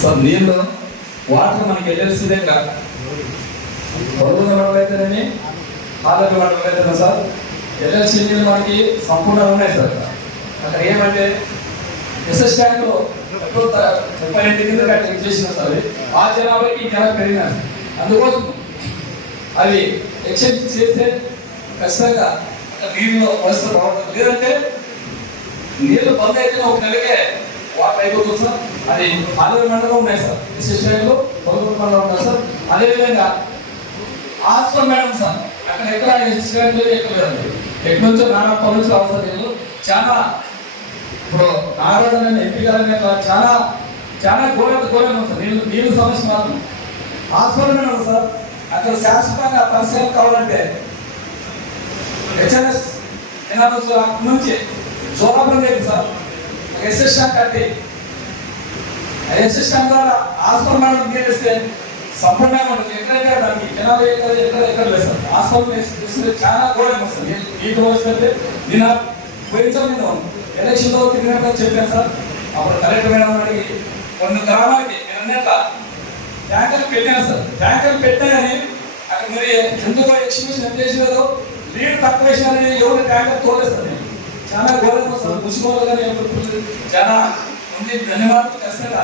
So నీళ్ళు water మనకి ఎల్ఎల్సీదే కాదు, పొరుగుల వాటర్ అయితేనే ఆదరణ వాటర్ అయితేనే సార్ ఎల్ఎల్సీ నీళ్ళు మనకి సంపూర్ణంగా ఉన్నాయి సార్. అక్కడ ఏమంటే ఎస్ఎస్ ట్యాంక్లో 38 కింద కట్టి చేసిన సార్ ఆ జనాభాకి ఈ జనాభా పెరిగినారు. అందుకోసం అవి ఎక్స్చేంజ్ చేస్తే ఖచ్చితంగా నీళ్ళు వస్తే బాగుంటుంది. లేదంటే నీళ్ళు బంద్ అయితే ఒక నెలకే వాటర్ అయిపోతుంది సార్. అది ఆలయ మండలం ఉన్నాయి సార్, ఎస్ఎస్ ట్యాంక్లో పొరుగుల మండలం ఉన్నాయి సార్. అదేవిధంగా హాస్టల్ మేడం సార్ అక్కడ ఎక్కడ ఎస్ఎస్ ట్యాంక్ ఎక్కలేదు, ఎక్కడి నుంచో నానప్పటి నుంచి అవసరం లేదు. చాలా ఇప్పుడు నారాయణ ఎంపీ గారి చాలా చాలా ఘోరంగా సార్ నీళ్ళు సమస్య మాత్రం. హాస్పిటల్ మేడం సార్ అక్కడ శాశ్వతంగా పరిశీలన కావాలంటే హెచ్ఎన్ఎస్ నుంచి జోరాపురం లేదు సార్, ఎస్ఎస్ ట్యాంక్ కట్టి ఎస్ఎస్ ట్యాంక్ ద్వారా హాస్పిటల్ మేడం గెలిస్తే సంపూర్ణంగా ఉంటుంది. ఎక్కడైతే దానికి జనాలు ఎక్కడ లేదు సార్. హాస్పిటల్ చాలా ఘోరంగా వస్తుంది నీళ్ళు వస్తుంటే. నేను పోయించాం, నేను ఎలక్షన్లో తిరిగినట్టు చెప్పాను సార్. అప్పుడు కలెక్టర్ మేడం అడిగి కొన్ని గ్రామాలకి అన్నట్ల ట్యాంకర్లు పెట్టాను సార్. ట్యాంకర్లు పెట్టాయని అక్కడ మరి ఎందుకో ఎక్స్టిమేషన్ ఎంత చేసినారో నీళ్ళు తక్కువ వేసినారని ఎవరు ట్యాంకర్ తోలేస్తారు. చాలా ఘోరంగా వస్తుంది. మున్సిపల్ కానీ చాలా ఉంది. ధన్యవాదాలు. ఖచ్చితంగా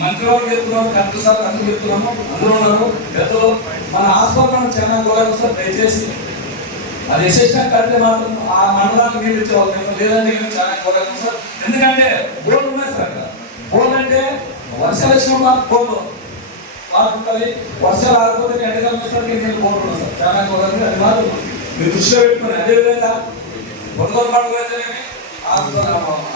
మంత్రి వాళ్ళు చెప్తున్నాము, కలెక్టర్ సార్ అందరూ చెప్తున్నాము, అందరూ ఉన్నారు పెద్దలు. మన హాస్పిటల్ చాలా ఘోరంగా సార్. దయచేసి అది ఎస్ఎస్ ట్యాంక్ కడితే మాత్రం ఆ మండలానికి నీళ్ళు ఇచ్చేవాళ్ళు, లేదంటే చాలా ఘోరంగా సార్. ఎందుకంటే బోర్డు ఉన్నాయి సార్. అక్కడ బోర్డు అంటే వర్షాలు వచ్చిన బోర్డు వాటర్ ఉంటుంది, వర్షాలు ఆగిపోతే ఎండకాలం వస్తారు బోర్డు ఉన్నాయి సార్. చాలా ఘోరంగా అది మాత్రం మీరు దృష్టిలో పెట్టుకుని. అదేవిధంగా పొరుగుల మండలం అయితేనేమి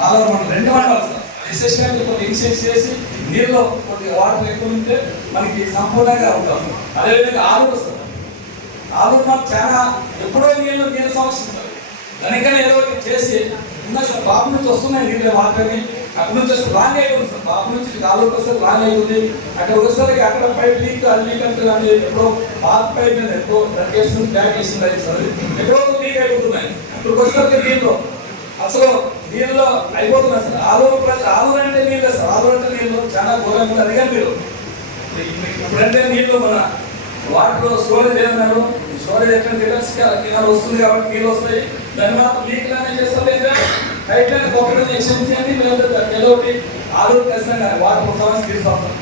ఆలూరు మండలం 2 మండలాలు సార్. ఎస్ఎస్ ట్యాంక్ కొన్ని ఎక్స్చేంజ్ చేసి నీళ్ళు కొద్దిగా వాటర్ ఎక్కువ ఉంటే మనకి సంపూర్ణంగా ఉంటాం. అదేవిధంగా ఆలూరు సార్, ఆలూరు మాకు చాలా ఎప్పుడో నీళ్ళు సమస్య ఉంటుంది. దానికన్నా ఏదో ఒకటి చేసి ఇంకా సార్ బాబు నుంచి వస్తున్నాయి నీళ్ళు వాటర్ని. అక్కడ నుంచి వస్తే లాంగ్ అయిపోతుంది సార్. బాబు నుంచి ఆలూరుకి వస్తే లాంగ్ అయిపోతుంది. అక్కడ వచ్చేసరికి అక్కడ పైప్ లీక్ అది లీక్ అంటే కానీ ఎప్పుడో పాత పైప్ ఎక్కువ కేసు బ్యాక్ వేసింది సార్. ఎప్పుడో లీక్ అయిపోతున్నాయి. ఇప్పుడు వచ్చేసరికి నీళ్ళు అసలు నీళ్ళు అయిపోతున్నాయి సార్. ఆలూరు అంటే నీళ్ళు సార్. ఆలూరు అంటే నీళ్ళు చాలా ఘోరంగా. అది కానీ మీరు ఇప్పుడంటే నీళ్ళు మన వాటర్ స్టోరేజ్ ఏమన్నారు, స్టోరేజ్ ఎక్కడ వస్తుంది కాబట్టి నీళ్ళు వస్తాయి. దాన్ని మాత్రం లీక్ అనేది చేస్తారు. హైట్ లైన్ ఒకటి ఎక్స్టెండ్ చేయండి, లేకపోతే ఆలూరు ఖచ్చితంగా వాటర్ సమస్య తీసుకోవాలి.